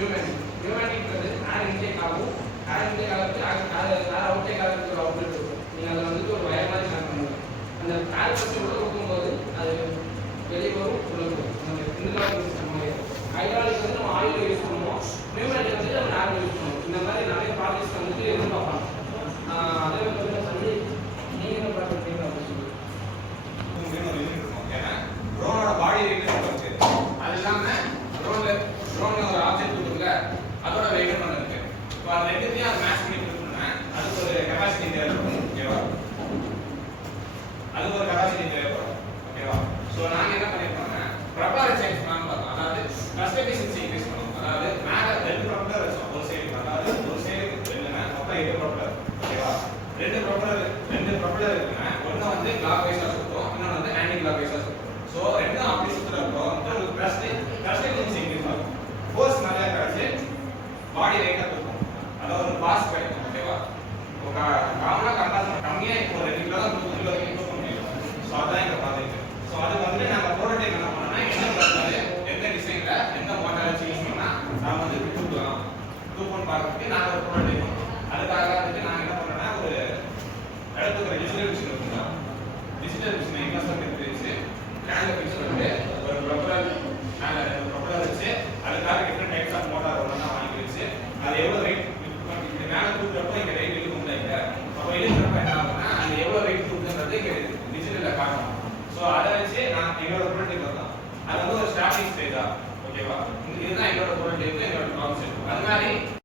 நியூமேட்டிக்ன்றது ஏர் intake ஆகும். ஏர் intake ஆகிறது ஏர் அவுட்டேக் ஆகிறதுக்கு ஒரு அவுட்லெட் இருக்கும். நீங்கள் அதில் வந்துட்டு ஒரு வயர் மாதிரி கனெக்ட் பண்ணுவீங்க. அந்த ஏர் ஃபஸ்ட்டு உள்ள ஊற்றும்போது அது வெளியே வரும், உள்ள வரும். நம்ம ரெண்டு யூஸ் பண்ணுவோம். ஹைட்ராலிக் வந்து நம்ம ஆயில் யூஸ் பண்ணுவோம், நியூமேட்டிக் வந்து நம்ம ஏர் யூஸ் பண்ணுவோம். இந்த மாதிரி நிறைய ப்ராஜெக்ட்ஸ் வந்துட்டு எதிர்பார்ப்பாங்க. அதே மாதிரி சொல்லி நீங்கள் என்ன பண்ணுறீங்க அப்படின்னு சொல்லி ட்ரோனோட பாடி வெயிட் இருக்கு. அது இல்லாமல் ட்ரோன்ல ஒரு ஆப்ஜெக்ட் இருக்குல்ல, அதோட வெயிட் ஒன்று இருக்கு. இப்போ அது ரெண்டுத்தையும் அது மேட்ச் பண்ணி கொடுக்கணும்னா அதுக்கு ஒரு கெப்பாசிட்டி தேவைப்படும். ஓகேவா? அதுக்கு ஒரு கெப்பாசிட்டி தேவைப்படும். ஓகேவா? ஸோ நாங்கள் என்ன பண்ணியிருக்கோம்னா ப்ரொப்பலர் சேஞ்ச் பண்ணலாம் பார்த்தோம். அதாவது கஸ்டமைசேஷன் இன்க்ரீஸ் பண்ணுவோம். அதாவது மேலே 2 ப்ரொப்பலர் வச்சோம் ஒரு சைடு. அதாவது ஒரு சைடு 2னா மொத்தம் 8 ப்ரொப்பலர். ஓகேவா? 2 ப்ரொப்பலர் இருக்குன்னா ஒன்று வந்து கிளாக் வைஸாக சுற்றும், இன்னொன்று வந்து ஆன்டி கிளாக் வைஸாக சுற்றும். ஸோ ரெண்டும் அப்படி சுற்றுறப்போ உங்களுக்கு ப்ரெஸ்டேஜ் இன்க்ரீஸ் ஆகும். ஃபோர்ஸ் நிறையா கிடச்சி பாடி வெயிட்டாக இருக்கும். அதாவது ஒரு பாஸ் கிடைக்கும். ஓகேவா? காமனாக கம்மியாக இப்போ 2 கிலோ தான் 3 கிலோ வரைக்கும் தூக்க முடியும். ஸோ அதுதான் எங்கள் ப்ராஜெக்ட். ஸோ அதுக்கு வந்து நாங்கள் ப்ரோட்டோடைப் என்ன பண்ணோம்னா என்ன பண்ணுறது, எந்த டிசைனில் எந்த மாடல் வச்சு யூஸ் பண்ணால் நாம் வந்து தூக்கலாம் தூக்கம்னு பார்க்கறதுக்கு நாங்கள் ஒரு ப்ரோட்டோடைப் பண்ணோம். அதுக்காக வந்துட்டு நாங்கள் என்ன பண்ணோம்னா ஒரு இடத்துக்கு டிஜிட்டல் மிஷின் இருக்குங்களா, டிஜிட்டல் மிஷினை இன்வெஸ்டர் எடுத்து மேலே ஃபிக்ஸ் பண்ணிட்டு ஒரு ப்ரொப்பலர் மேலே 2 ப்ரொப்பலர் வச்சு அதுக்காக டிஃப்ரெண்ட் டைப்ஸ் ஆஃப் மோட்டார் ஒன்றா வாங்கி வச்சு அது எவ்வளோ வெயிட் இப்படி மேலே தூக்குறப்போ இங்கே வெயிட் இழுக்கும் இல்லை. அப்போ இழுக்கிறப்ப என்ன ஆகும்னா அது எவ்வளோ வெயிட் தூக்குன்றது இங்கே டிஜிட்டலில் காட்டணும். ஸோ அதை வச்சு நான் எங்களோட ப்ரோட்டோடைப் தான் அது வந்து ஒரு ஸ்டார்டிங் ஸ்டேஜா. ஓகேவா? இதுதான் எங்களோட ப்ரோட்டோடைப், எங்களோட கான்செப்ட்.